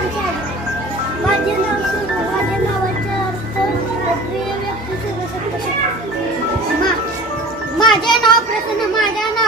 माझे नाव सुरू माझ्या नावाचे अर्थ माझे नाव प्रसन्न माझ्या नाव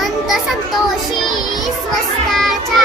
अंधसंतोषी स्वस्ताच्या